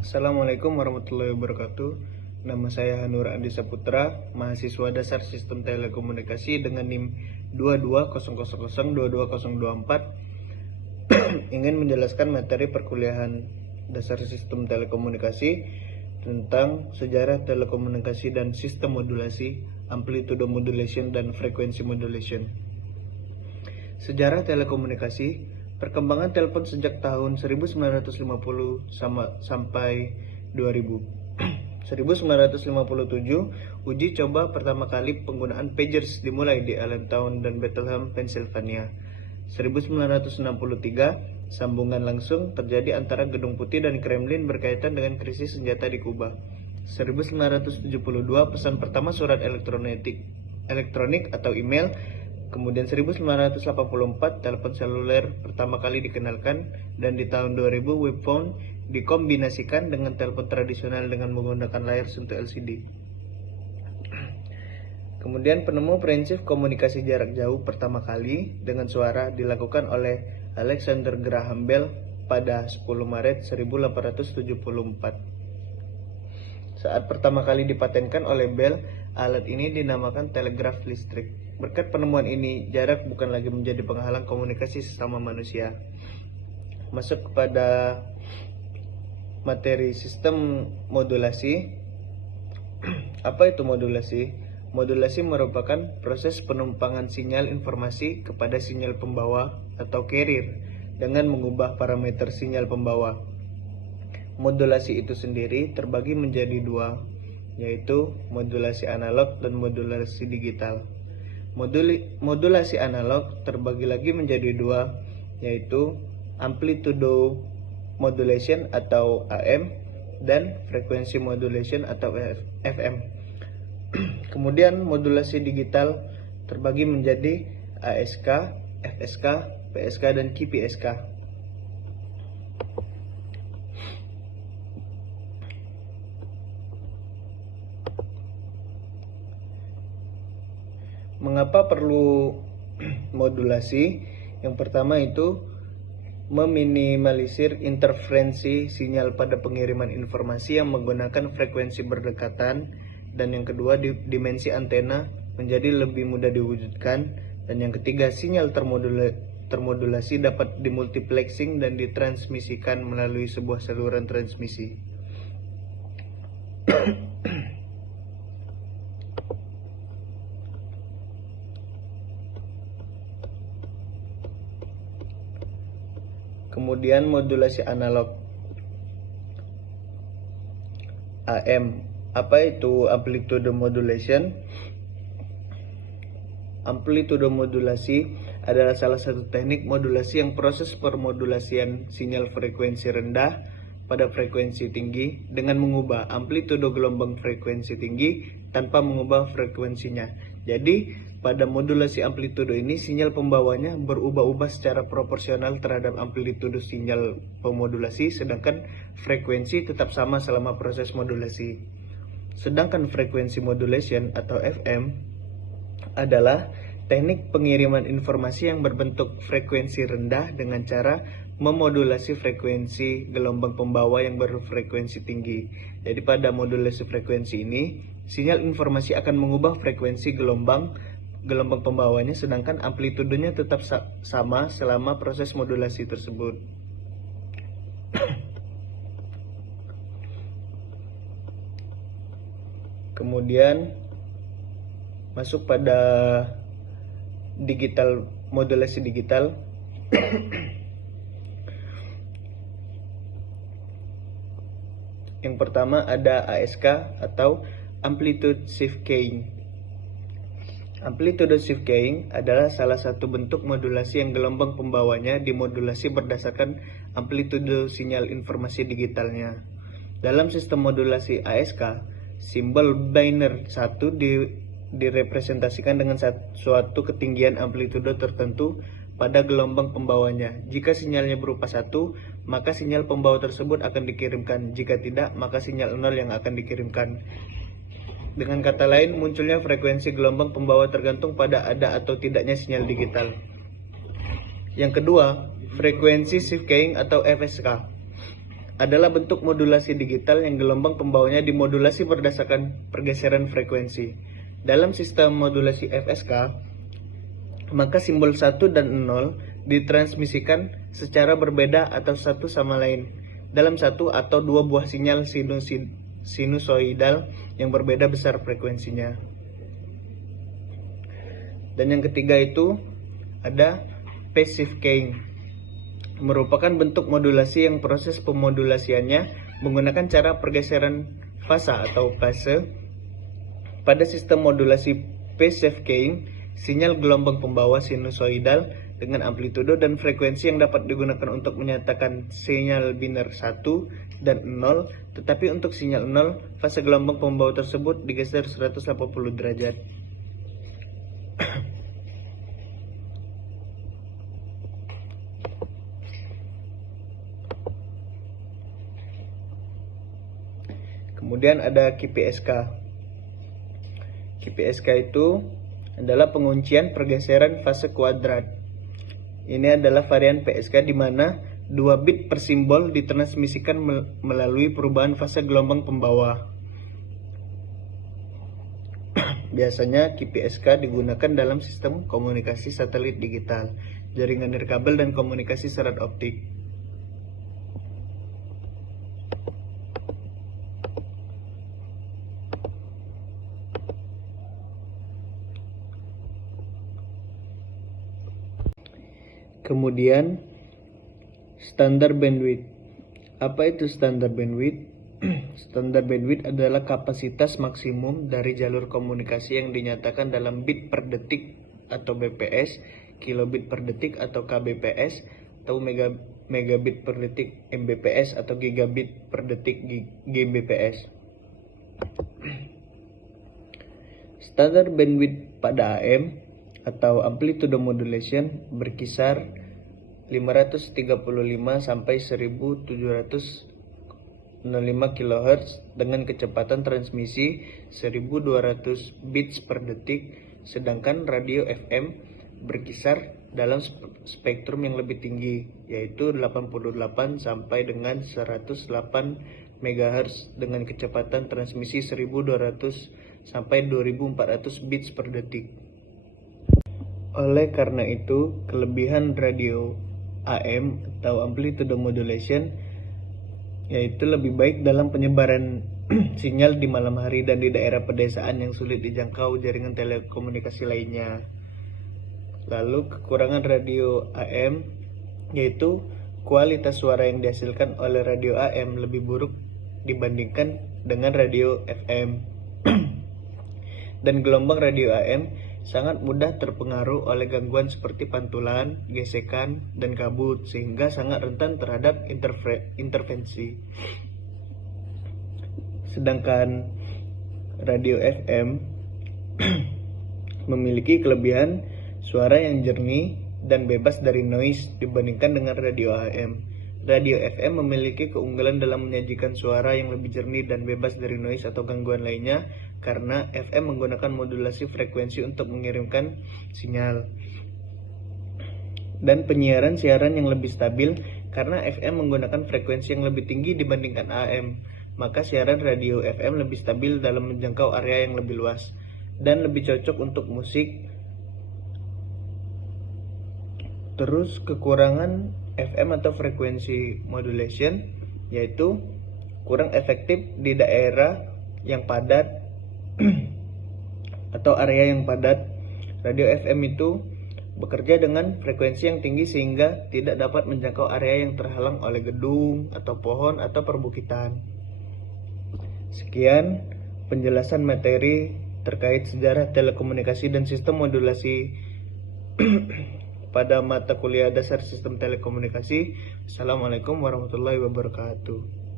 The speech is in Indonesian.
Assalamualaikum warahmatullahi wabarakatuh. Nama saya Hanur Andi Saputra, mahasiswa dasar Sistem Telekomunikasi dengan NIM 2200022024. Ingin menjelaskan materi perkuliahan dasar Sistem Telekomunikasi tentang sejarah telekomunikasi dan sistem modulasi, amplitude modulation dan frekuensi modulation. Sejarah telekomunikasi. Perkembangan telepon sejak tahun 1950 sampai 2000. 1957, uji coba pertama kali penggunaan pagers dimulai di Allentown dan Bethlehem, Pennsylvania. 1963, sambungan langsung terjadi antara Gedung Putih dan Kremlin berkaitan dengan krisis senjata di Kuba. 1972, pesan pertama surat elektronik atau email. Kemudian 1984 telepon seluler pertama kali dikenalkan, dan di tahun 2000 web phone dikombinasikan dengan telepon tradisional dengan menggunakan layar sentuh LCD. Kemudian penemu prinsip komunikasi jarak jauh pertama kali dengan suara dilakukan oleh Alexander Graham Bell pada 10 Maret 1874. Saat pertama kali dipatenkan oleh Bell, alat ini dinamakan telegraf listrik. Berkat penemuan ini, jarak bukan lagi menjadi penghalang komunikasi sesama manusia. Masuk kepada materi sistem modulasi. Apa itu modulasi? Modulasi merupakan proses penumpangan sinyal informasi kepada sinyal pembawa atau carrier dengan mengubah parameter sinyal pembawa. Modulasi itu sendiri terbagi menjadi dua, yaitu modulasi analog dan modulasi digital. Modulasi analog terbagi lagi menjadi dua, yaitu amplitude modulation atau AM dan frekuensi modulation atau FM. Kemudian modulasi digital terbagi menjadi ASK, FSK, PSK, dan QPSK. Mengapa perlu modulasi? Yang pertama itu meminimalisir interferensi sinyal pada pengiriman informasi yang menggunakan frekuensi berdekatan, dan yang kedua dimensi antena menjadi lebih mudah diwujudkan, dan yang ketiga sinyal termodulasi dapat dimultiplexing dan ditransmisikan melalui sebuah saluran transmisi. Kemudian modulasi analog AM. Apa itu amplitude modulation? Amplitude modulasi adalah salah satu teknik modulasi yang proses permodulasian sinyal frekuensi rendah pada frekuensi tinggi dengan mengubah amplitude gelombang frekuensi tinggi tanpa mengubah frekuensinya. Jadi pada modulasi amplitude ini sinyal pembawanya berubah-ubah secara proporsional terhadap amplitude sinyal pemodulasi, sedangkan frekuensi tetap sama selama proses modulasi. Sedangkan frekuensi modulation atau FM adalah teknik pengiriman informasi yang berbentuk frekuensi rendah dengan cara memodulasi frekuensi gelombang pembawa yang berfrekuensi tinggi. Jadi pada modulasi frekuensi ini, sinyal informasi akan mengubah frekuensi gelombang pembawanya, sedangkan amplitudenya tetap sama selama proses modulasi tersebut. Kemudian masuk pada modulasi digital. Yang pertama ada ASK atau amplitude shift keying. Amplitude shift keying adalah salah satu bentuk modulasi yang gelombang pembawanya dimodulasi berdasarkan amplitude sinyal informasi digitalnya. Dalam sistem modulasi ASK, simbol binary 1 direpresentasikan dengan suatu ketinggian amplitude tertentu pada gelombang pembawanya. Jika sinyalnya berupa 1, maka sinyal pembawa tersebut akan dikirimkan. Jika tidak, maka sinyal 0 yang akan dikirimkan. Dengan kata lain, munculnya frekuensi gelombang pembawa tergantung pada ada atau tidaknya sinyal digital. Yang kedua, frekuensi shift keying atau FSK. adalah bentuk modulasi digital yang gelombang pembawanya dimodulasi berdasarkan pergeseran frekuensi. Dalam sistem modulasi FSK, maka simbol 1 dan 0 ditransmisikan secara berbeda atau satu sama lain dalam satu atau dua buah sinyal sinusoidal yang berbeda besar frekuensinya. Dan yang ketiga itu ada passive keying, merupakan bentuk modulasi yang proses pemodulasiannya menggunakan cara pergeseran fasa atau fase. Pada sistem modulasi passive keying, sinyal gelombang pembawa sinusoidal dengan amplitudo dan frekuensi yang dapat digunakan untuk menyatakan sinyal biner 1 dan 0, tetapi untuk sinyal 0, fase gelombang pembawa tersebut digeser 180 derajat. Kemudian ada QPSK. QPSK itu adalah penguncian pergeseran fase kuadrat. Ini adalah varian PSK di mana 2 bit per simbol ditransmisikan melalui perubahan fase gelombang pembawa. Biasanya QPSK digunakan dalam sistem komunikasi satelit digital, jaringan nirkabel dan komunikasi serat optik. Kemudian standar bandwidth. Apa itu standar bandwidth? Standar bandwidth adalah kapasitas maksimum dari jalur komunikasi yang dinyatakan dalam bit per detik atau BPS, kilobit per detik atau KBPS, atau megabit per detik MBPS atau gigabit per detik GBPS. Standar bandwidth pada AM atau amplitude modulation berkisar 535 sampai 1705 kHz dengan kecepatan transmisi 1200 bits per detik, sedangkan radio FM berkisar dalam spektrum yang lebih tinggi, yaitu 88 sampai dengan 108 MHz dengan kecepatan transmisi 1200 sampai 2400 bits per detik. Oleh karena itu, kelebihan radio AM atau amplitude modulation yaitu lebih baik dalam penyebaran sinyal di malam hari dan di daerah pedesaan yang sulit dijangkau jaringan telekomunikasi lainnya. Lalu kekurangan radio AM yaitu kualitas suara yang dihasilkan oleh radio AM lebih buruk dibandingkan dengan radio FM. Dan gelombang radio AM sangat mudah terpengaruh oleh gangguan seperti pantulan, gesekan, dan kabut, sehingga sangat rentan terhadap intervensi. Sedangkan radio FM memiliki kelebihan suara yang jernih dan bebas dari noise dibandingkan dengan radio AM. Radio FM memiliki keunggulan dalam menyajikan suara yang lebih jernih dan bebas dari noise atau gangguan lainnya karena FM menggunakan modulasi frekuensi untuk mengirimkan sinyal. Dan penyiaran siaran yang lebih stabil karena FM menggunakan frekuensi yang lebih tinggi dibandingkan AM. Maka siaran radio FM lebih stabil dalam menjangkau area yang lebih luas dan lebih cocok untuk musik. Terus kekurangan FM atau frekuensi modulation yaitu kurang efektif di daerah yang padat atau area yang padat. Radio FM itu bekerja dengan frekuensi yang tinggi sehingga tidak dapat menjangkau area yang terhalang oleh gedung atau pohon atau perbukitan. Sekian penjelasan materi terkait sejarah telekomunikasi dan sistem modulasi pada mata kuliah dasar sistem telekomunikasi. Assalamualaikum warahmatullahi wabarakatuh.